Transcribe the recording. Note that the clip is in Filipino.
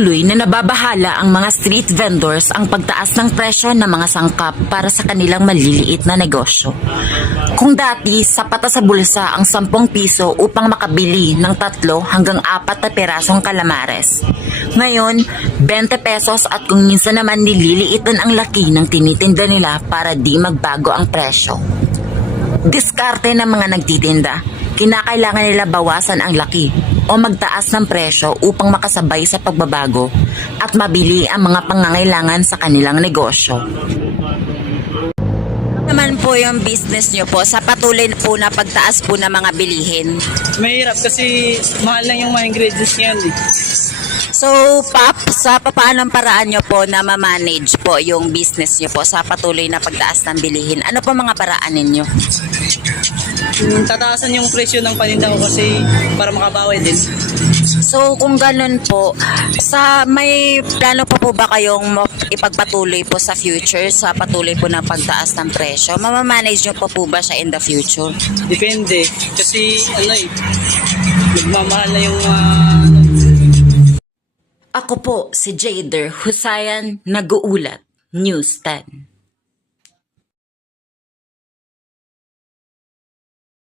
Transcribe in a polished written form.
Patuloy na nababahala ang mga street vendors ang pagtaas ng presyo ng mga sangkap para sa kanilang maliliit na negosyo. Kung dati sapat sa bulsa ang 10 piso upang makabili ng 3 hanggang 4 na perasong kalamares, ngayon 20 pesos at kung minsan naman nililiitan ang laki ng tinitinda nila para di magbago ang presyo. Diskarte ng mga nagtitinda, kinakailangan nila bawasan ang laki o magtaas ng presyo upang makasabay sa pagbabago at mabili ang mga pangangailangan sa kanilang negosyo. Naman po yung business nyo po sa patuloy po na pagtaas po ng mga bilihin. Mahirap kasi mahal lang yung mga ingredients niyan eh. So, Pap, sa paanong paraan nyo po na ma-manage po yung business nyo po sa patuloy na pagtaas ng bilihin? Ano po mga paraan ninyo? Tataasan yung presyo ng paninda ko kasi para makabawi din. So, kung ganun po, may plano pa po ba kayong ipagpatuloy po sa future sa patuloy po ng pagtaas ng presyo? Mamamanage nyo po ba siya in the future? Depende. Kasi nagmamahal na yung Ako po si Jader Husayan, nag-uulat, News 10.